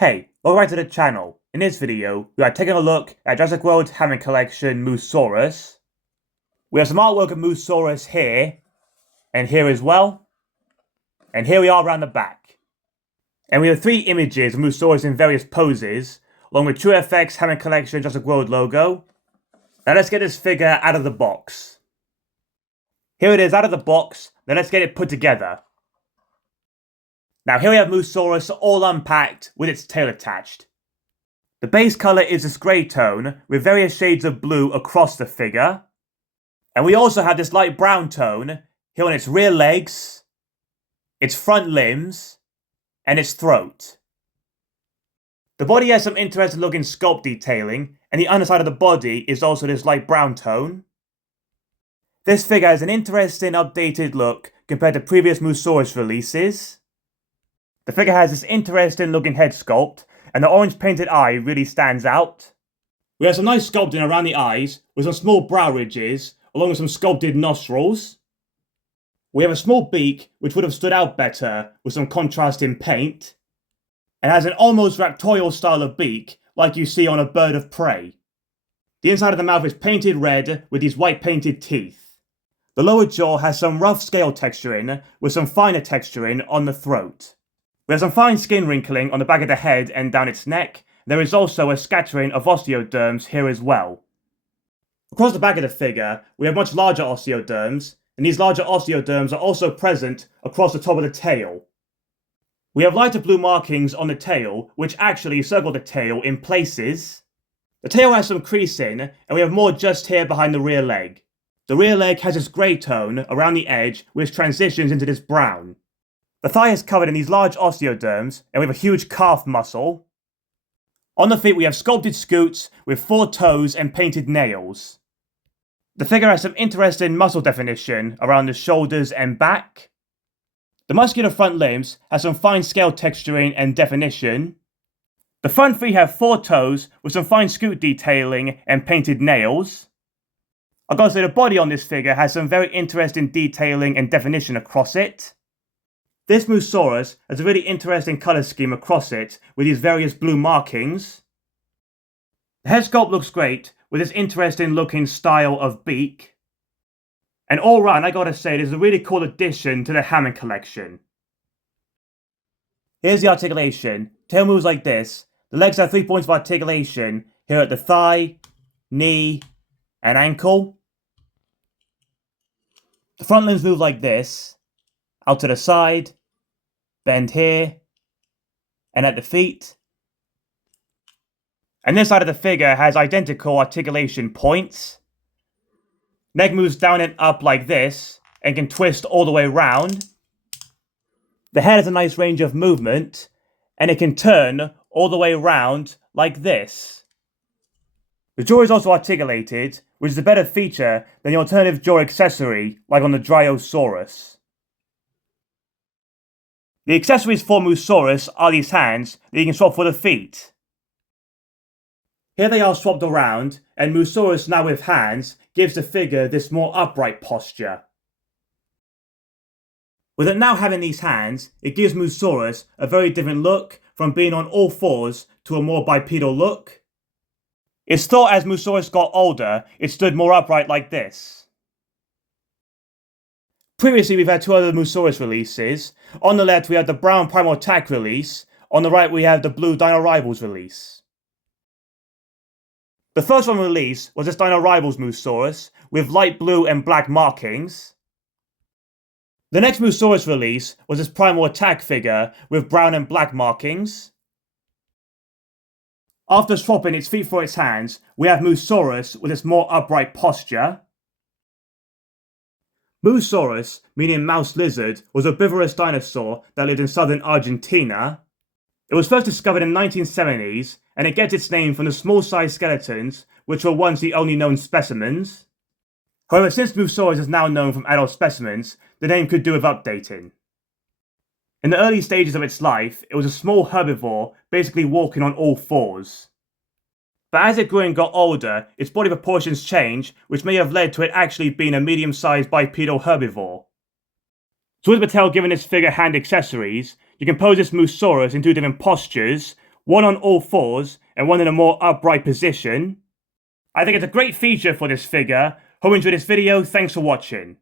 Hey, welcome back to the channel. In this video, we are taking a look at Jurassic World Hammond Collection Mussaurus. We have some artwork of Mussaurus here, and here as well. And here we are around the back. And we have 3 images of Mussaurus in various poses, along with True FX Hammond Collection Jurassic World logo. Now let's get this figure out of the box. Here it is out of the box, then let's get it put together. Now here we have Mussaurus all unpacked with its tail attached. The base colour is this grey tone with various shades of blue across the figure. And we also have this light brown tone here on its rear legs, its front limbs, and its throat. The body has some interesting looking sculpt detailing, and the underside of the body is also this light brown tone. This figure has an interesting updated look compared to previous Mussaurus releases. The figure has this interesting looking head sculpt, and the orange painted eye really stands out. We have some nice sculpting around the eyes, with some small brow ridges, along with some sculpted nostrils. We have a small beak, which would have stood out better with some contrasting paint, and has an almost raptorial style of beak, like you see on a bird of prey. The inside of the mouth is painted red, with these white painted teeth. The lower jaw has some rough scale texturing, with some finer texturing on the throat. We have some fine skin wrinkling on the back of the head and down its neck. There is also a scattering of osteoderms here as well. Across the back of the figure, we have much larger osteoderms, and these larger osteoderms are also present across the top of the tail. We have lighter blue markings on the tail, which actually circle the tail in places. The tail has some creasing, and we have more just here behind the rear leg. The rear leg has this grey tone around the edge, which transitions into this brown. The thigh is covered in these large osteoderms, and we have a huge calf muscle. On the feet we have sculpted scoots with 4 toes and painted nails. The figure has some interesting muscle definition around the shoulders and back. The muscular front limbs have some fine scale texturing and definition. The front feet have 4 toes with some fine scoot detailing and painted nails. I've got to say the body on this figure has some very interesting detailing and definition across it. This Mussaurus has a really interesting colour scheme across it with these various blue markings. The head sculpt looks great with this interesting looking style of beak. And all round, I gotta say, this is a really cool addition to the Hammond collection. Here's the articulation. Tail moves like this. The legs have 3 points of articulation here at the thigh, knee, and ankle. The front limbs move like this, out to the side, bend here, and at the feet. And this side of the figure has identical articulation points. Neck moves down and up like this, and can twist all the way round. The head has a nice range of movement, and it can turn all the way round like this. The jaw is also articulated, which is a better feature than the alternative jaw accessory, like on the Dryosaurus. The accessories for Mussaurus are these hands that you can swap for the feet. Here they are swapped around, and Mussaurus now with hands gives the figure this more upright posture. With it now having these hands, it gives Mussaurus a very different look from being on all fours to a more bipedal look. It's thought as Mussaurus got older, it stood more upright like this. Previously we've had 2 other Mussaurus releases. On the left we have the brown Primal Attack release, on the right we have the blue Dino Rivals release. The first one released was this Dino Rivals Mussaurus with light blue and black markings. The next Mussaurus release was this Primal Attack figure with brown and black markings. After swapping its feet for its hands, we have Mussaurus with its more upright posture. Mussaurus, meaning mouse lizard, was a herbivorous dinosaur that lived in southern Argentina. It was first discovered in the 1970s, and it gets its name from the small-sized skeletons, which were once the only known specimens. However, since Mussaurus is now known from adult specimens, the name could do with updating. In the early stages of its life, it was a small herbivore, basically walking on all fours. But as it grew and got older, its body proportions changed, which may have led to it actually being a medium-sized bipedal herbivore. So with Mattel giving this figure hand accessories, you can pose this Mussaurus in 2 different postures, one on all fours and one in a more upright position. I think it's a great feature for this figure. Hope you enjoyed this video, thanks for watching.